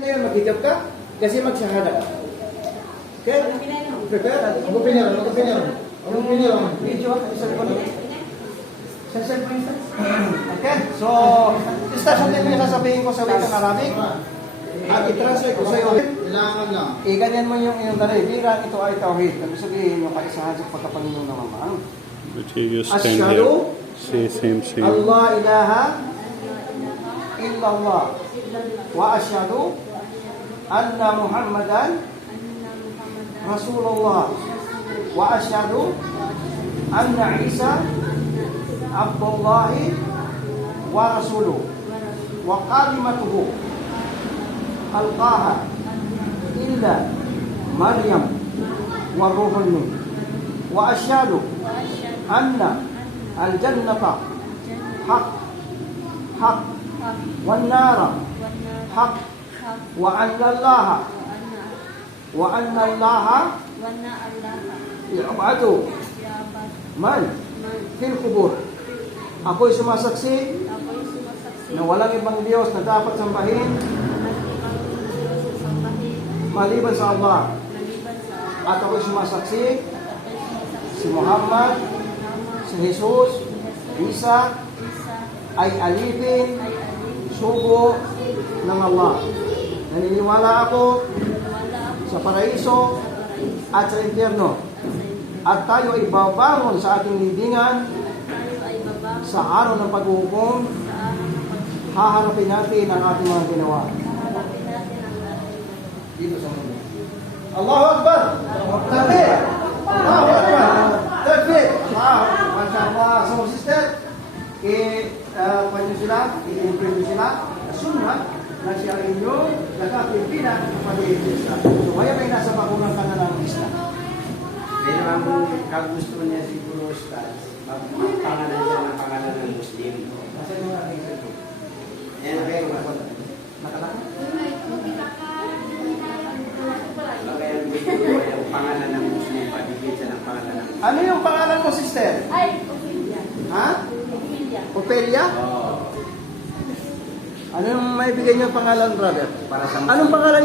Ngayon, mag-hijab ka kasi magsahada ka. Okay? Prepare? Ang opinion. Video, isang ko lang. Sensor po yun. Okay? So, sundin mo yung sasabihin ko sa wikang Arabic. At i-translate ko sa'yo. Kailangan lang. Ganyan mo yung iyong daliriran. Ito ay tawhid. Ibig sabihin yung kaisahan sa pagkapanginom ng Ama. But you stand here. Asyhadu Same. Allah ilaha illallah wa asyhadu anna Muhammadan Rasulullah wa asyhadu anna Isa Abdullahi wa Rasuluh wa kalimatuhu alqaha illa Maryam wa ruhun min wa asyhadu anna al-jannata haq wan nara haq wa anna Allah ya'badu man fil qubur. Ako'y sumasaksi na walang ibang Diyos na dapat sambahin maliban sa Allah. At ako'y sumasaksi si Muhammad, si Jesus, Isa ay alipin, sugo ng Allah. Naniniwala ako sa paraiso at sa impyerno. At tayo ay babangon sa ating libingan sa araw ng paghuhukom. Haharapin natin ang ating mga ginawa. Dito sa mundo. Allahu Akbar! Takbir! Allahu Akbar! Takbir! Mashallah! So, sister, i-improve nyo sila na sunnah na siya inyong nakapimpinan ng pag-iisla. So, kaya may nasa bakunang ka na ng Islam. May naman kagusto niya siguro, Ustaz. Magpangalan siya ng pangalan ng Muslim. Kasi yung aking sito. Yan, okay. Nakalaka? Kaya bigyan yung pangalan ng Muslim. Pabigyan siya ng pangalan ng Muslim. Ano yung pangalan mo, sister? Ay, Ophelia. Ha? Ophelia. Ophelia? Oo. Ano yung may bigay niyo pangalan, brother? Para sa Anong pangalan